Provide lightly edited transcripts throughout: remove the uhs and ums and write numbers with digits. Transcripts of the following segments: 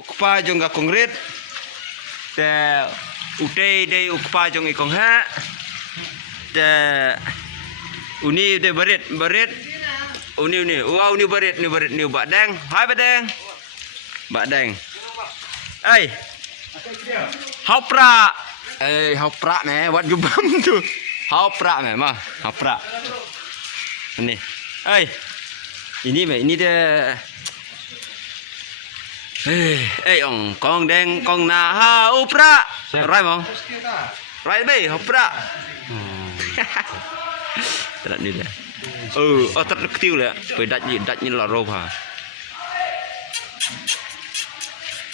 ukpa jong ga kongrit te utei de ukpa jong ikong ha te uni de barit uni wow ni barit ni badang hai badang ai haupra ne wat gubam tu haupra me mah haupra ini ai ini dia ông con đen con na ha upra right không right be upra thật đi đấy thật tiêu đấy phải đặt như là rô hả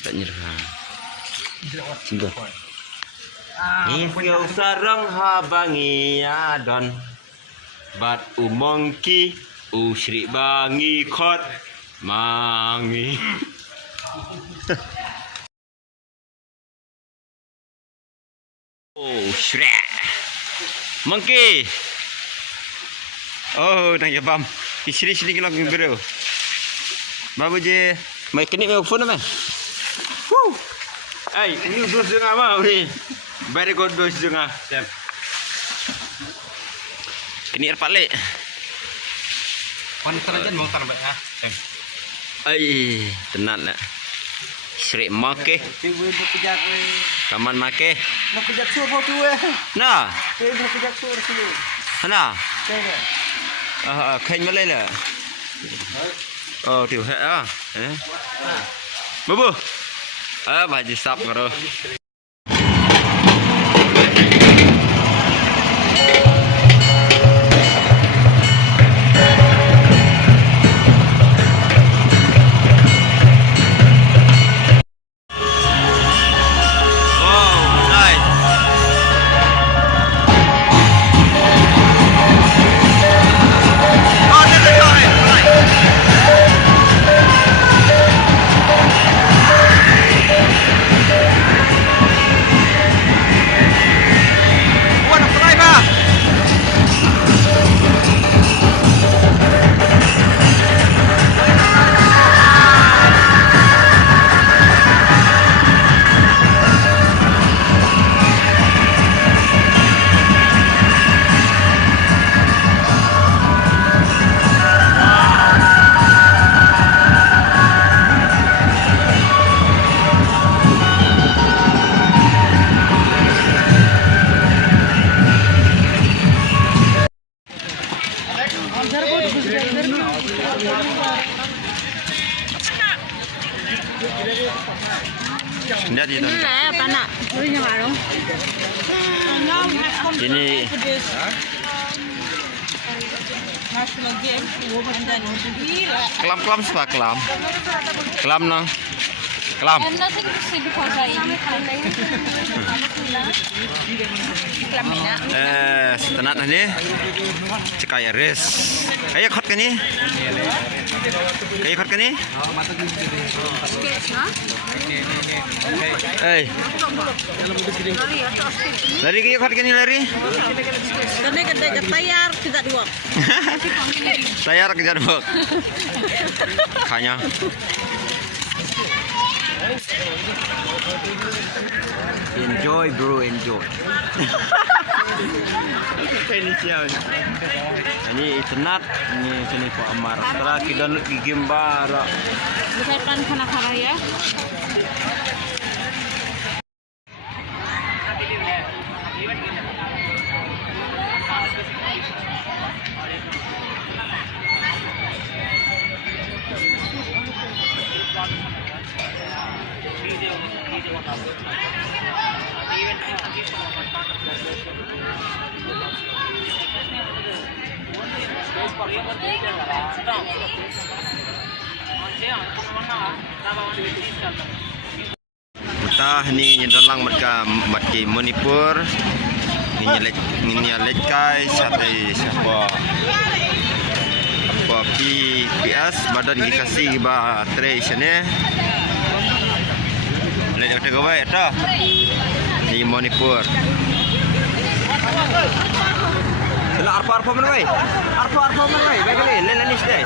đặt như là được Iskau sarang habangi adon bat umongki usri bangi khot mangi oh shred monkey oh nang yabam isri kita lagi bro babu je mai kini mai phone man ai ini dos jengah mah ni very good dos jengah sam kini erpale pan terajan mau tar mbak sam ai tenat nak Sri make kaman make mau kejak sur mau tu na mau kejak sur sini na khen mới lên là tiểu hệ á bố bà chỉ sập rồi Lihat itu. Apa nak? Belinya baru. Ini kelam siapa kelam? Kelam nang. Kelam. Setenat ni cekaya res. Kayak kot kan ni? Kayak kot kan ni? Lari kayak kot kan ni lari? Kena kedai tayar kita dua. Tayar kejar bok. Kanya. Enjoy bro, enjoy. Ini tenat, ini sini Pak Amar. Setelah kita download di game baru. Bukan kana ya. Kita ni nyedalang mereka matki Manipur, nginyalet kai sate siapa PS badan dikasih baterai sini. Lihat kita gawai ada di Manipur. Sila arpa mana way? Arpa mana way? Baik ni, lelan ni sedai.